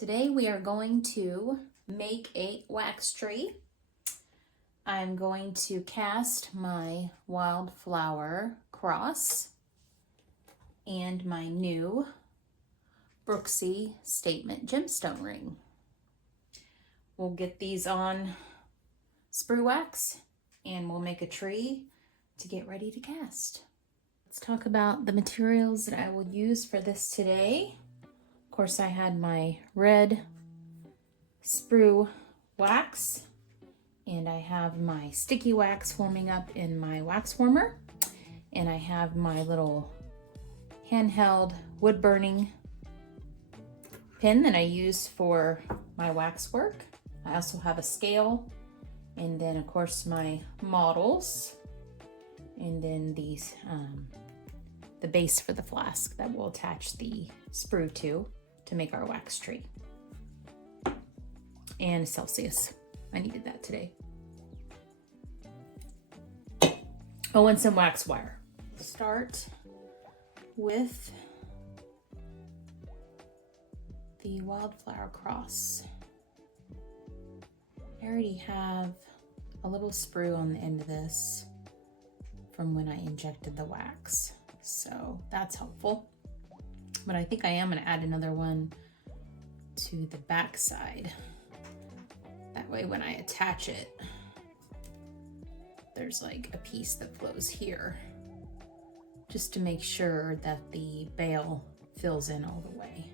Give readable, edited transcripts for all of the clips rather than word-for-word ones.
Today we are going to make a wax tree. I'm going to cast my Wildflower Cross and my new Brooksy Statement Gemstone Ring. We'll get these on sprue wax and we'll make a tree to get ready to cast. Let's talk about the materials that I will use for this today. Of course, I had my red sprue wax and I have my sticky wax warming up in my wax warmer, and I have my little handheld wood burning pin that I use for my wax work. I also have a scale, and then of course my models, and then these the base for the flask that we'll attach the sprue to make our wax tree. And Celsius. I needed that today. Oh, and some wax wire. Start with the Wildflower Cross. I already have a little sprue on the end of this from when I injected the wax, so that's helpful. But I think I am going to add another one to the back side. That way when I attach it, there's like a piece that flows here, just to make sure that the bail fills in all the way.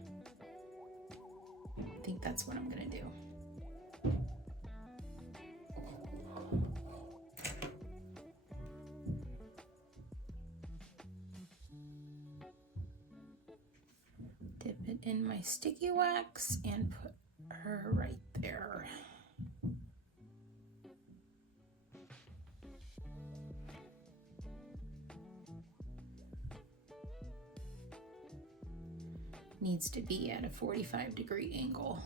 I think that's what I'm going to do. Dip it in my sticky wax and put her right there. Needs to be at a 45-degree angle.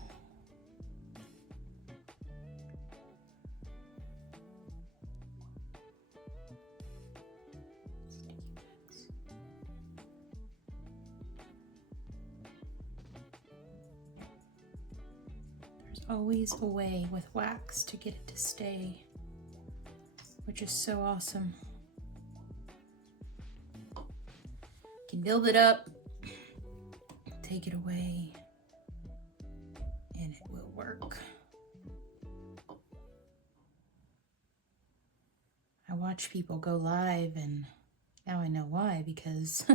There's always a way with wax to get it to stay, which is so awesome. You can build it up, take it away, and it will work. I watch people go live, and now I know why, because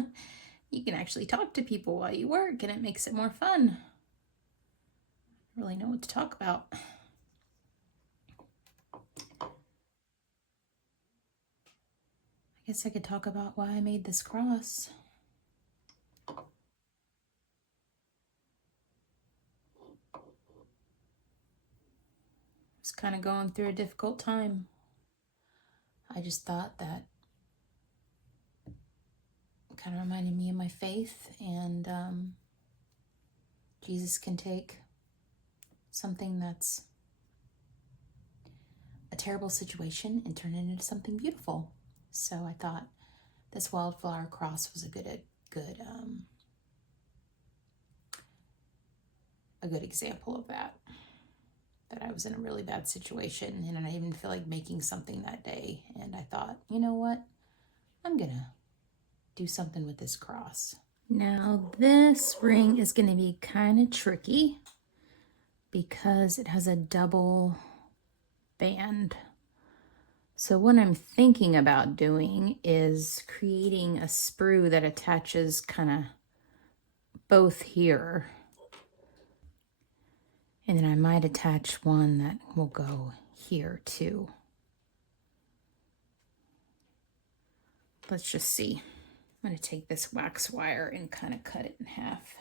you can actually talk to people while you work, and it makes it more fun. I don't really know what to talk about. I guess I could talk about why I made this cross. Kind of going through a difficult time. I just thought that it kind of reminded me of my faith, and Jesus can take something that's a terrible situation and turn it into something beautiful. So I thought this Wildflower Cross was a good example of that. That I was in a really bad situation and I didn't feel like making something that day. And I thought, you know what? I'm gonna do something with this cross. Now this ring is gonna be kind of tricky because it has a double band. So what I'm thinking about doing is creating a sprue that attaches kind of both here. And then I might attach one that will go here too. Let's just see. I'm going to take this wax wire and kind of cut it in half.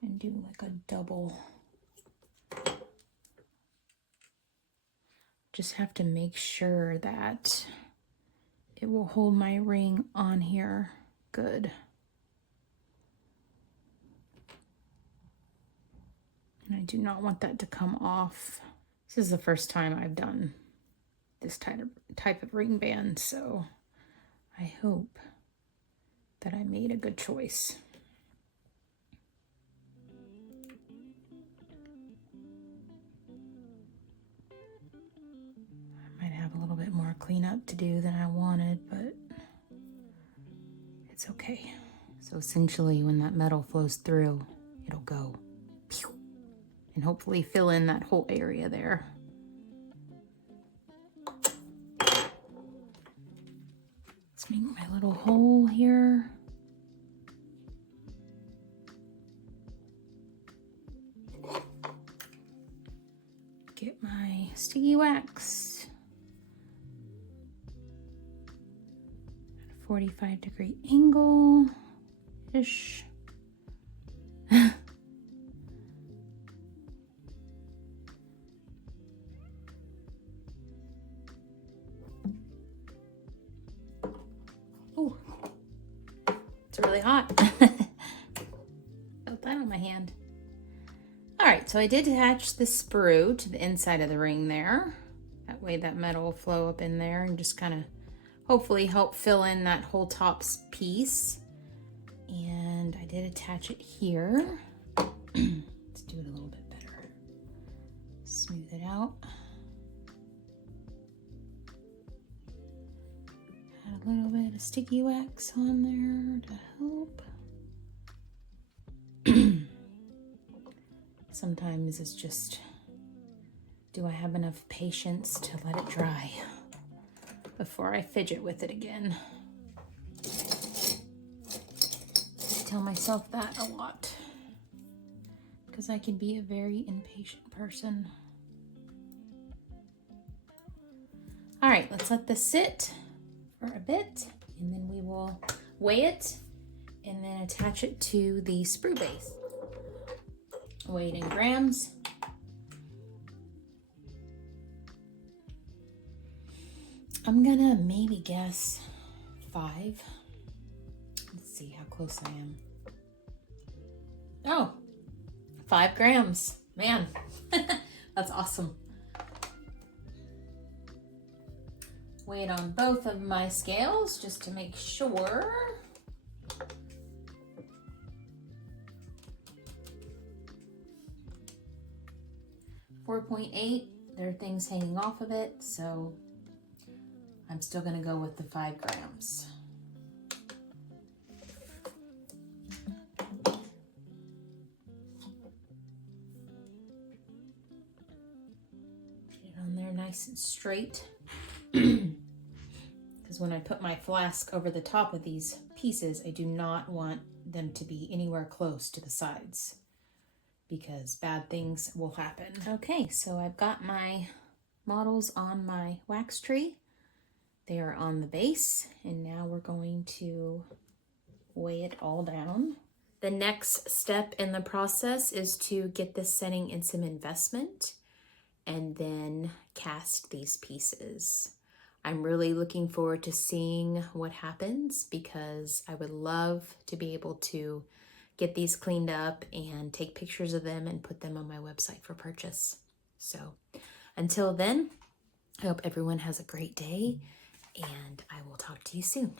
And do like a double. Just have to make sure that it will hold my ring on here good. And I do not want that to come off. This is the first time I've done this type of ring band, so I hope that I made a good choice. more cleanup to do than I wanted, but it's okay. So essentially when that metal flows through, it'll go pew, and hopefully fill in that whole area there. Let's make my little hole here. Get my sticky wax at a 45-degree angle-ish. Oh, it's really hot. Felt that on my hand. All right, so I did attach the sprue to the inside of the ring there. That way that metal will flow up in there and just kind of hopefully help fill in that whole top piece. And I did attach it here. Let's do it a little bit better. Smooth it out. Add a little bit of sticky wax on there to help. Sometimes it's just, do I have enough patience to let it dry before I fidget with it again? I tell myself that a lot because I can be a very impatient person. All right, let's let this sit for a bit and then we will weigh it and then attach it to the sprue base. Weigh it in grams. I'm gonna maybe guess 5. Let's see how close I am. Oh, 5 grams. Man, that's awesome. Weigh it on both of my scales just to make sure. 4.8. There are things hanging off of it, so I'm still going to go with the 5 grams. Get it on there nice and straight. Because when I put my flask over the top of these pieces, I do not want them to be anywhere close to the sides, because bad things will happen. Okay, so I've got my models on my wax tree. They are on the base, and now we're going to weigh it all down. The next step in the process is to get this setting in some investment and then cast these pieces. I'm really looking forward to seeing what happens because I would love to be able to get these cleaned up and take pictures of them and put them on my website for purchase. So until then, I hope everyone has a great day and I will talk to you soon.